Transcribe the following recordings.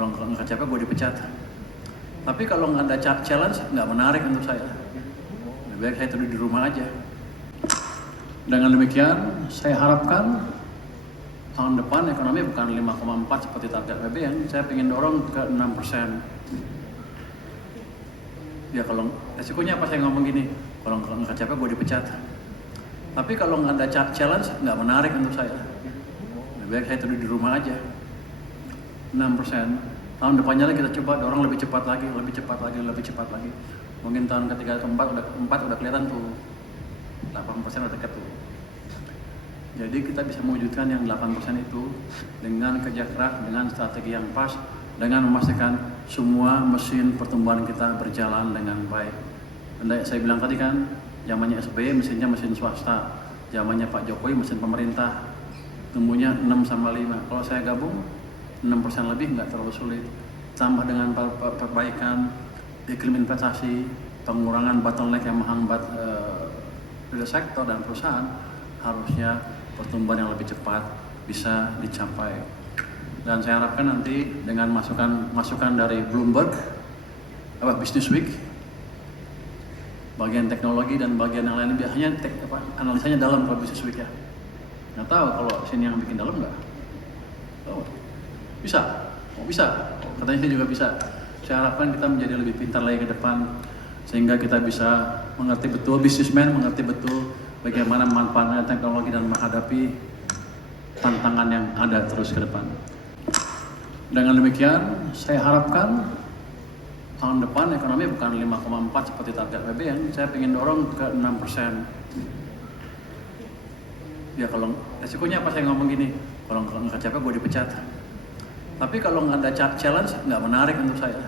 Kalau nggak capek gue dipecat. Tapi kalau nggak ada challenge, nggak menarik untuk saya. Lebih baik saya tidur di rumah aja. Dengan demikian, saya harapkan tahun depan ekonomi bukan 5,4 seperti target PBN. Saya ingin dorong ke 6%. Ya kalau resikonya apa saya ngomong gini, kalau nggak capek gue dipecat. Tapi kalau nggak ada challenge, nggak menarik untuk saya. Lebih baik saya tidur di rumah aja. 6%. Tahun depannya lagi kita coba dorong lebih cepat lagi. Mungkin tahun ketiga keempat udah kelihatan tuh 8% udah dekat tuh. Jadi kita bisa mewujudkan yang 8% itu dengan kerja keras, dengan strategi yang pas, dengan memastikan semua mesin pertumbuhan kita berjalan dengan baik. Dan saya bilang tadi kan, zamannya SBY mesinnya mesin swasta, zamannya Pak Jokowi mesin pemerintah, tumbuhnya 6-5. Kalau saya gabung 6% lebih nggak terlalu sulit. Tambah dengan perbaikan iklim investasi, pengurangan bottleneck yang menghambat sektor dan perusahaan, harusnya pertumbuhan yang lebih cepat bisa dicapai. Dan saya harapkan nanti dengan masukan dari Bloomberg, Business Week, bagian teknologi dan bagian yang lain, biasanya analisanya dalam kalau Business Week ya. Nggak tahu kalau sini yang bikin dalam nggak? Oh, bisa. Katanya saya juga bisa. Saya harapkan kita menjadi lebih pintar lagi ke depan, sehingga kita bisa mengerti betul, bisnismen mengerti betul bagaimana manfaatnya teknologi dan menghadapi tantangan yang ada terus ke depan. Dengan demikian, saya harapkan tahun depan ekonomi bukan 5,4 seperti target PBN. Saya ingin dorong ke 6%. Ya kalau resikonya apa saya ngomong gini, kalau nggak capek gue dipecat. Tapi kalau nggak ada challenge, nggak menarik untuk saya.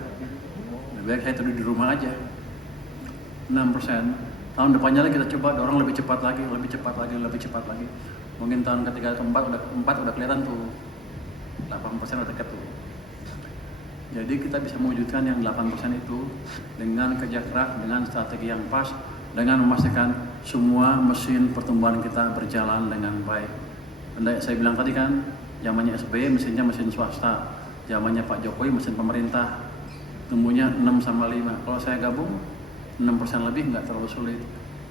Lebih baik saya tidur di rumah aja. 6%. Tahun depannya lagi kita coba dorong lebih cepat lagi. Mungkin tahun ketiga keempat udah kelihatan tuh 8% udah dekat tuh. Jadi kita bisa mewujudkan yang 8% itu dengan kerja keras, dengan strategi yang pas, dengan memastikan semua mesin pertumbuhan kita berjalan dengan baik. Dan saya bilang tadi kan, zamannya SBY mesinnya mesin swasta, zamannya Pak Jokowi mesin pemerintah, tumbuhnya 6-5. Kalau saya gabung 6% lebih nggak terlalu sulit.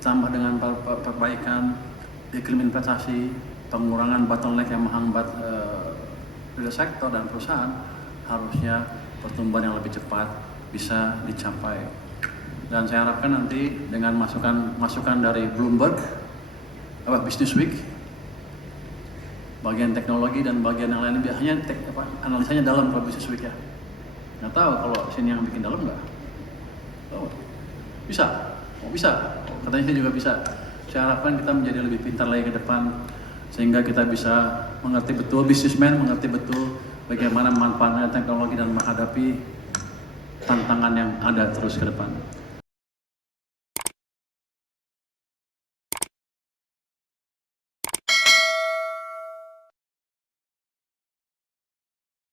Tambah dengan perbaikan iklim investasi, pengurangan bottleneck yang menghambat sektor dan perusahaan, harusnya pertumbuhan yang lebih cepat bisa dicapai. Dan saya harapkan nanti dengan masukan dari Bloomberg, Business Week, bagian teknologi dan bagian yang lain, biasanya analisanya dalam kalau Business Week ya. Nggak tahu kalau sini yang bikin dalam nggak? Oh, bisa. Katanya saya juga bisa. Saya harapkan kita menjadi lebih pintar lagi ke depan, sehingga kita bisa mengerti betul, bisnismen mengerti betul bagaimana manfaatnya teknologi dan menghadapi tantangan yang ada terus ke depan.